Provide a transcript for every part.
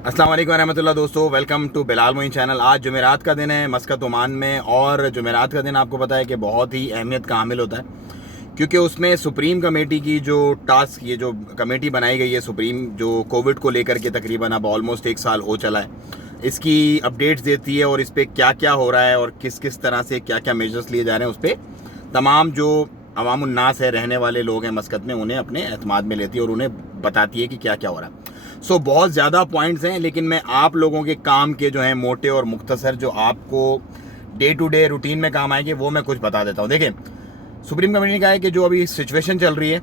अस्सलाम वालेकुम रहमतुल्लाह। दोस्तों, welcome to Bilal Moin channel. आज जुमेरात का दिन है मस्कत ओमान में, और जुमेरात का दिन आपको पता है कि बहुत ही अहमियत का हामिल होता है, क्योंकि उसमें सुप्रीम कमेटी की जो टास्क, ये जो कमेटी बनाई गई है सुप्रीम, जो कोविड को लेकर के तकरीबन अब ऑलमोस्ट 1 साल हो चला है, इसकी अपडेट्स देती है और इस पर क्या क्या हो रहा है और किस किस तरह से क्या क्या मेजर्स लिए जा रहे हैं, उस पर तमाम जो अवामुन्नास है, रहने वाले लोग हैं मस्कत में, उन्हें अपने एतमाद में लेती है और उन्हें बताती है कि क्या क्या हो रहा है। बहुत ज़्यादा पॉइंट्स हैं, लेकिन मैं आप लोगों के काम के जो हैं मोटे और मुख्तसर, जो आपको डे टू डे रूटीन में काम आएंगे, वो मैं कुछ बता देता हूँ। देखिए, सुप्रीम कमेटी ने कहा है कि जो अभी सिचुएशन चल रही है,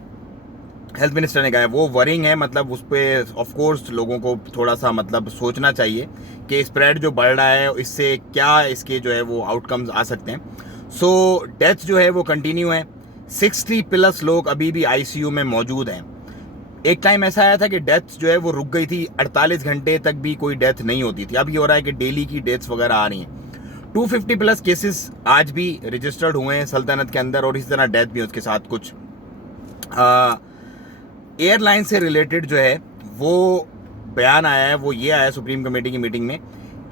हेल्थ मिनिस्टर ने कहा है, वो वरिंग है। मतलब उस पर ऑफकोर्स लोगों को थोड़ा सा मतलब सोचना चाहिए कि स्प्रेड जो बढ़ रहा है, इससे क्या इसके जो है वो आउटकम्स आ सकते हैं। डेथ जो है वो कंटिन्यू है। 60+ लोग अभी भी ICU में मौजूद हैं। एक टाइम ऐसा आया था कि डेथ जो है वो रुक गई थी, 48 घंटे तक भी कोई डेथ नहीं होती थी। अब ये हो रहा है कि डेली की डेथ्स वगैरह आ रही हैं। 250+ केसेस आज भी रजिस्टर्ड हुए हैं सल्तनत के अंदर, और इसी तरह डेथ भी उसके साथ कुछ एयरलाइन से रिलेटेड जो है वो बयान आया है। वो ये आया सुप्रीम कमेटी की मीटिंग में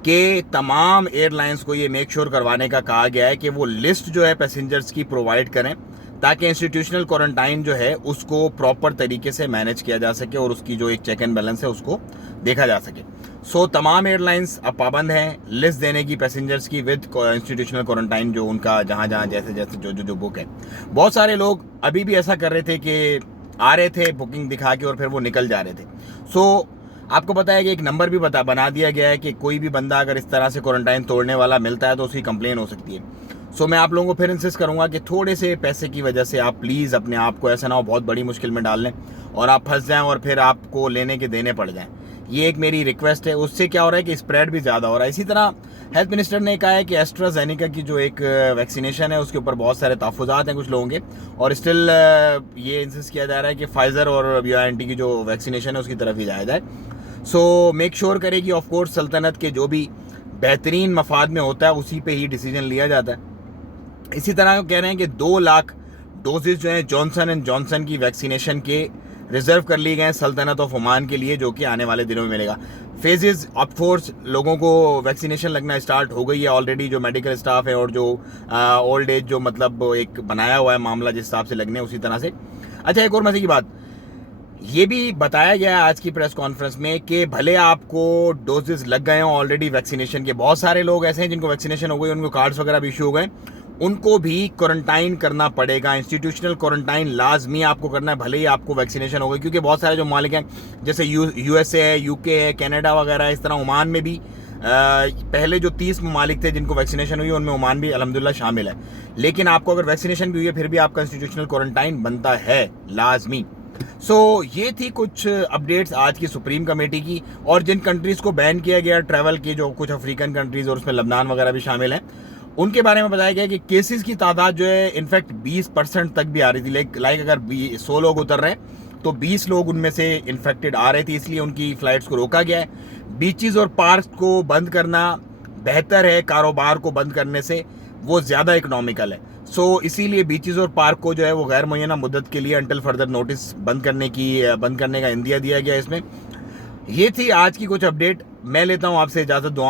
कि तमाम एयरलाइंस को ये मेक श्योर करवाने का कहा गया है कि वो लिस्ट जो है पैसेंजर्स की प्रोवाइड करें, ताकि इंस्टीट्यूशनल क्वारंटाइन जो है उसको प्रॉपर तरीके से मैनेज किया जा सके और उसकी जो एक चेक एंड बैलेंस है उसको देखा जा सके। तमाम एयरलाइंस अब पाबंद हैं लिस्ट देने की पैसेंजर्स की विद इंस्टीट्यूशनल क्वारंटाइन, जो उनका जहाँ जहाँ जैसे जैसे जो बुक है। बहुत सारे लोग अभी भी ऐसा कर रहे थे कि आ रहे थे बुकिंग दिखा के और फिर वो निकल जा रहे थे। आपको पता है कि एक नंबर भी बना दिया गया है कि कोई भी बंदा अगर इस तरह से क्वारंटाइन तोड़ने वाला मिलता है तो उसकी कंप्लेन हो सकती है। मैं आप लोगों को फिर इंसिस्ट करूंगा कि थोड़े से पैसे की वजह से आप प्लीज़ अपने आप को ऐसा ना हो बहुत बड़ी मुश्किल में डाल लें और आप फंस जाएं और फिर आपको लेने के देने पड़ जाएं। ये एक मेरी रिक्वेस्ट है। उससे क्या हो रहा है कि स्प्रेड भी ज़्यादा हो रहा है। इसी तरह हेल्थ मिनिस्टर ने कहा है कि एस्ट्राजेनेका की जो एक वैक्सीनेशन है उसके ऊपर बहुत सारे तहफ़्फ़ुज़ात हैं कुछ लोगों के, और स्टिल ये इंसिस्ट किया जा रहा है कि फाइज़र और BioNTech की जो वैक्सीनेशन है उसकी तरफ ही जाया जाए। मेक श्योर करें कि ऑफकोर्स सल्तनत के जो भी बेहतरीन मफाद में होता है उसी पे ही डिसीजन लिया जाता है। इसी तरह कह रहे हैं कि 2 लाख डोजेज जो हैं जॉनसन एंड जॉनसन की वैक्सीनेशन के रिजर्व कर लिए गए हैं सल्तनत ऑफ ओमान के लिए, जो कि आने वाले दिनों में मिलेगा। फेजेस ऑफकोर्स लोगों को वैक्सीनेशन लगना स्टार्ट हो गई है ऑलरेडी, जो मेडिकल स्टाफ है और जो ओल्ड एज जो मतलब एक बनाया हुआ है मामला जिस हिसाब से लगने उसी तरह से। अच्छा, एक और मजे की बात ये भी बताया गया है आज की प्रेस कॉन्फ्रेंस में कि भले आपको डोजेस लग गए हों ऑलरेडी वैक्सीनेशन के, बहुत सारे लोग ऐसे हैं जिनको वैक्सीनेशन हो गई, उनको कार्ड्स वगैरह भी इशू हो गए, उनको भी क्वारंटाइन करना पड़ेगा। इंस्टीट्यूशनल क्वारंटाइन लाजमी आपको करना है भले ही आपको वैक्सीनेशन हो गई, क्योंकि बहुत सारे जो मालिक हैं जैसे USA है, UK है, कनाडा वगैरह, इस तरह ओमान में भी पहले जो 30 ममालिक थे जिनको वैक्सीनेशन हुई उनमें ओमान भी अल्हम्दुलिल्लाह शामिल है। लेकिन आपको अगर वैक्सीनेशन भी हुई है फिर भी आपका इंस्टीट्यूशनल क्वारंटाइन बनता है लाजमी। ये थी कुछ अपडेट्स आज की सुप्रीम कमेटी की। और जिन कंट्रीज़ को बैन किया गया ट्रैवल की, जो कुछ अफ्रीकन कंट्रीज़ और उसमें लबनान वगैरह भी शामिल हैं, उनके बारे में बताया गया कि केसेस की तादाद जो है इनफैक्ट 20% तक भी आ रही थी। लाइक अगर 100 लोग उतर रहे हैं तो 20 लोग उनमें से इन्फेक्टेड आ रहे थे, इसलिए उनकी फ़्लाइट्स को रोका गया है। बीचेस और पार्क को बंद करना बेहतर है कारोबार को बंद करने से, वो ज़्यादा इकोनॉमिकल है। इसीलिए बीचेस और पार्क को जो है वो गैर मुय्यना मुद्दत के लिए अंटिल फर्दर नोटिस बंद करने का इंदिया दिया गया इसमें। ये थी आज की कुछ अपडेट। मैं लेता हूँ आपसे इजाज़त। दुआ